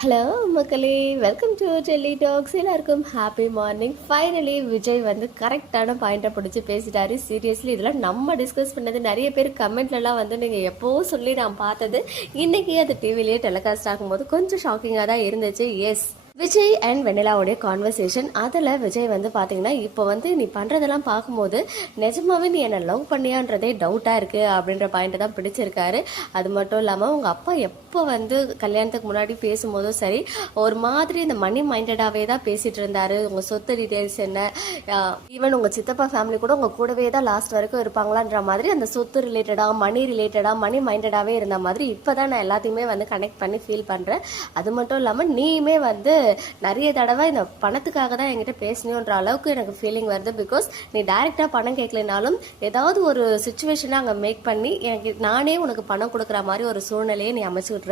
Hello மக்களே, welcome to Delhi tax. எல்லாருக்கும் happy morning. Finally Vijay வந்து கரெக்டான பாயிண்ட்டை பிடிச்சி பேசிட்டாரு. சீரியஸ்லி இதில் நம்ம டிஸ்கஸ் பண்ணது நிறைய பேர் கமெண்ட்லலாம் வந்து நீங்கள் எப்போ சொல்லி நான் பார்த்தது இன்னைக்கு அது டிவிலேயே டெலிகாஸ்ட் ஆகும்போது கொஞ்சம் ஷாக்கிங்காக தான் இருந்துச்சு. எஸ், விஜய் அண்ட் வெண்ணிலாவுடைய கான்வர்சேஷன். அதில் விஜய் வந்து பார்த்தீங்கன்னா இப்போ வந்து நீ பண்ணுறதெல்லாம் பார்க்கும்போது நிஜமாவே நீ என்னை லவ் பண்ணியான்றதே டவுட்டாக இருக்குது அப்படின்ற பாயிண்ட்டை தான் பிடிச்சிருக்காரு. அது மட்டும் இல்லாமல் உங்கள் அப்பா எப்போ வந்து கல்யாணத்துக்கு முன்னாடி பேசும்போதும் சரி ஒரு மாதிரி இந்த மணி மைண்டடாகவே தான் பேசிகிட்டு இருந்தார். உங்கள் சொத்து டீட்டெயில்ஸ் என்ன, ஈவன் உங்கள் சித்தப்பா ஃபேமிலி கூட உங்கள் கூடவே தான் லாஸ்ட் வரைக்கும் இருப்பாங்களான்ற மாதிரி அந்த சொத்து ரிலேட்டடாக மணி மைண்டடாகவே இருந்த மாதிரி இப்போ தான் நான் எல்லாத்தையுமே வந்து கனெக்ட் பண்ணி ஃபீல் பண்ணுறேன். அது மட்டும் இல்லாமல் நீயுமே வந்து நிறைய தடவை இந்த பணத்துக்காக தான் என்கிட்ட பேசணுன்ற அளவுக்கு எனக்கு ஃபீலிங் வருது. பிகாஸ் நீ டைரெக்டாக பணம் கேட்கலனாலும் ஏதாவது ஒரு சுச்சுவேஷனை அங்கே மேக் பண்ணி எனக்கு நானே உனக்கு பணம் கொடுக்குற மாதிரி ஒரு சூழ்நிலையை நீ அமைச்சு விட்ற.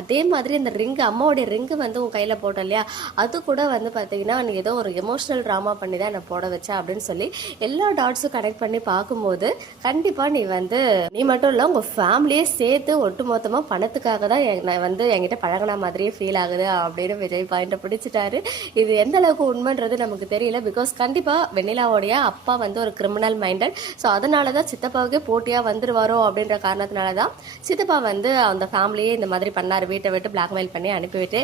அதே மாதிரி இந்த ரிங்கு, அம்மாவோடைய ரிங்கு வந்து உன் கையில் போட்ட இல்லையா, அது கூட வந்து பார்த்தீங்கன்னா நீ ஏதோ ஒரு எமோஷனல் ட்ராமா பண்ணி தான் என்னை போட வச்ச அப்படின்னு சொல்லி எல்லா டாட்ஸும் கனெக்ட் பண்ணி பார்க்கும்போது கண்டிப்பாக நீ மட்டும் இல்லை உங்கள் ஃபேமிலியே சேர்த்து ஒட்டு மொத்தமாக பணத்துக்காக தான் வந்து என்கிட்ட பழகின மாதிரியே ஃபீல் ஆகுது அப்படின்னு விஜய் பாயிண்ட் பிடிச்சிட்டாரு. இது எந்த அளவுக்கு உண்மைன்றது நமக்கு தெரியல. பிகாஸ் கண்டிப்பா வெண்ணிலாவோடைய அப்பா வந்து ஒரு கிரிமினல் மைண்டட். ஸோ அதனாலதான் சித்தப்பாவுக்கே போட்டியா வந்துருவாரோ அப்படின்ற காரணத்தினாலதான் சித்தப்பா வந்து அந்த ஃபேமிலியே இந்த மாதிரி பண்ணாரு. வீட்டை விட்டு பிளாக்மெயில் பண்ணி அனுப்பிவிட்டு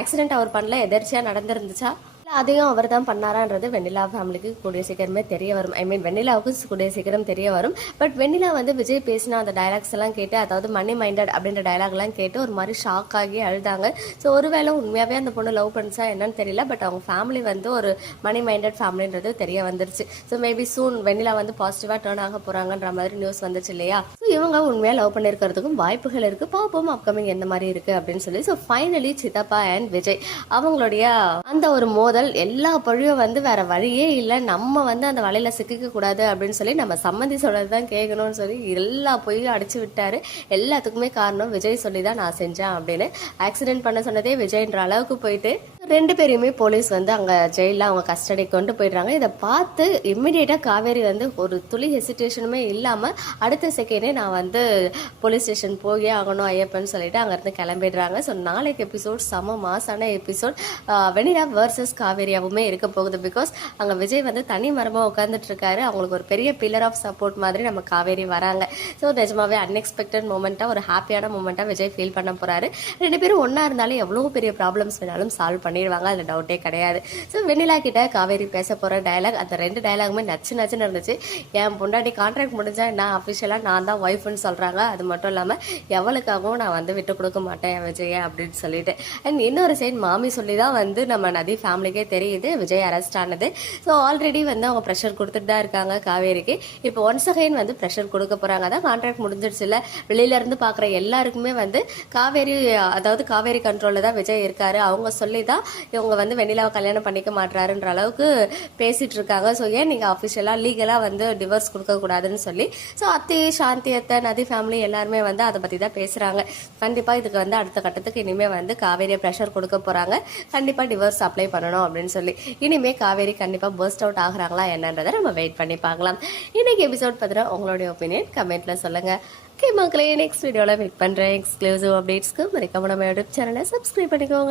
ஆக்சிடென்ட் அவர் பண்ணல, எதர்ச்சியா நடந்திருந்துச்சா அதையும் அவர் தான் பண்ணாரான்றது வெண்ணிலா ஃபேமிலிக்கு கூடிய சீக்கிரமே தெரிய வரும். ஐ மீன் வெண்ணிலாவுக்கு கூடிய சீக்கிரம் தெரிய வரும். பட் வெண்ணிலா வந்து விஜய் பேசின அந்த டைலாக்ஸ் எல்லாம் கேட்டு, அதாவது மணி மைண்டட் அப்படின்ற டைலாக்லாம் கேட்டு ஒரு மாதிரி ஷாக் ஆகி அழுதாங்க. ஸோ ஒருவேளை உண்மையாகவே அந்த பொண்ணு லவ் பண்ணிச்சா என்னன்னு தெரியல. பட் அவங்க ஃபேமிலி வந்து ஒரு மணி மைண்டட் ஃபேமிலின்றது தெரிய வந்துருச்சு. ஸோ மேபி சூன் வெண்ணிலா வந்து பாசிட்டிவாக டேர்ன் ஆக போகிறாங்கன்ற மாதிரி நியூஸ் வந்துச்சு இல்லையா. ஸோ இவங்க உண்மையாக லவ் பண்ணியிருக்கிறதுக்கும் வாய்ப்புகள் இருக்குது. பார்ப்போம் அப்கமிங் எந்த மாதிரி இருக்குது அப்படின்னு சொல்லி. ஸோ ஃபைனலி சித்தப்பா அண்ட் விஜய் அவங்களுடைய அந்த ஒரு மோதல், எல்லா பழியும் வந்து வேற வழியே இல்லை, நம்ம வந்து அந்த வலையில சிக்கிக்க கூடாது அப்படின்னு சொல்லி நம்ம சம்மந்தி சொல்றதுதான் கேட்கணும்னு சொல்லி எல்லா பொய்யும் அடிச்சு விட்டாரு. எல்லாத்துக்குமே காரணம் விஜய் சொல்லி தான் நான் செஞ்சேன் அப்படின்னு. ஆக்சிடென்ட் பண்ண சொன்னதே விஜய்ன்ற அளவுக்கு போயிட்டு ரெண்டு பேரையுமே போலீஸ் வந்து அங்கே ஜெயிலில் அவங்க கஸ்டடி கொண்டு போயிடுறாங்க. இதை பார்த்து இம்மிடியேட்டாக காவேரி வந்து ஒரு துளி ஹெசிடேஷனுமே இல்லாமல் அடுத்த செகண்டே நான் வந்து போலீஸ் ஸ்டேஷன் போயே ஆகணும் ஐயப்பன்னு சொல்லிட்டு அங்கேருந்து கிளம்பிடுறாங்க. ஸோ நாளைக்கு எபிசோட் செம மாசான எபிசோட் வெண்ணிலா வர்சஸ் காவேரியாவுமே இருக்க போகுது. பிகாஸ் அங்கே விஜய் வந்து தனி மரமாக உட்காந்துட்டு இருக்காரு. அவங்களுக்கு ஒரு பெரிய பில்லர் ஆஃப் சப்போர்ட் மாதிரி நம்ம காவேரி வராங்க. ஸோ நிஜமாவே அன்எக்ஸ்பெக்டட் மூமெண்ட்டாக, ஒரு ஹாப்பியான மூமெண்ட்டாக விஜய் ஃபீல் பண்ண போகிறாரு. ரெண்டு பேரும் ஒன்றா இருந்தாலும் எவ்வளோ பெரிய ப்ராப்ளம்ஸ் வேணாலும் சால்வ் பண்ணிடுவாங்க, அதில் டவுட்டே கிடையாது. ஸோ வெண்ணிலா கிட்ட காவேரி பேச போகிற டயலாக், அந்த ரெண்டு டயலாகுமே நச்சுன்னு இருந்துச்சு. என் பொண்டாட்டி கான்ட்ராக்ட் முடிஞ்சா நான் அஃபிஷியலாக நான் தான் ஒய்ஃப்னு சொல்கிறாங்க. அது மட்டும் இல்லாமல் எவளுக்காகவும் நான் வந்து விட்டு கொடுக்க மாட்டேன் விஜய அப்படின்னு சொல்லிட்டு. அண்ட் இன்னொரு சைட் மாமி சொல்லி தான் வந்து நம்ம நதி ஃபேமிலிக்கே தெரியுது விஜய் அரெஸ்ட் ஆனது. ஸோ ஆல்ரெடி வந்து அவங்க ப்ரெஷர் கொடுத்துட்டு தான் இருக்காங்க காவேரிக்கு. இப்போ ஒன்ஸ் அகைன் வந்து ப்ரெஷர் கொடுக்க போகிறாங்க. அதான் கான்ட்ராக்ட் முடிஞ்சிடுச்சு இல்லை, வெளியிலேருந்து பார்க்குற எல்லாருக்குமே வந்து காவேரி, அதாவது காவேரி கண்ட்ரோலில் தான் விஜய் இருக்காரு. அவங்க சொல்லி தான் இவங்க வந்து வெண்ணிலாவை கல்யாணம் பண்ணிக்க மாட்டாருன்ற அளவுக்கு பேசிட்டு இருக்காங்க. ஸோ ஏன் நீங்கள் அஃபிஷியலாக லீகலாக வந்து டிவோர்ஸ் கொடுக்கக்கூடாதுன்னு சொல்லி. ஸோ அத்தி சாந்தி அத்தை நதி ஃபேமிலி எல்லாருமே வந்து அதை பற்றி தான் பேசுகிறாங்க. கண்டிப்பாக இதுக்கு வந்து அடுத்த கட்டத்துக்கு இனிமேல் வந்து காவேரியை ப்ரெஷர் கொடுக்க போகிறாங்க. கண்டிப்பாக டிவோர்ஸ் அப்ளை பண்ணணும் அப்படின்னு சொல்லி. இனிமேல் காவேரி கண்டிப்பாக பர்ஸ்ட் அவுட் ஆகுறாங்களா என்னன்றதை நம்ம வெயிட் பண்ணி பார்க்கலாம். இன்னைக்கு எபிசோட் பற்றின உங்களுடைய ஒப்பீனியன் கமெண்ட்ல சொல்லுங்கள். ஓகே மக்களே, நெக்ஸ்ட் வீடியோவில் மீட் பண்ணுறேன். எக்ஸ்க்ளூசிவ் அப்டேட்ஸ்க்கு மறக்காம நம்ம யூடியூப் சேனலை சப்ஸ்கிரைப் பண்ணிக்கோங்க.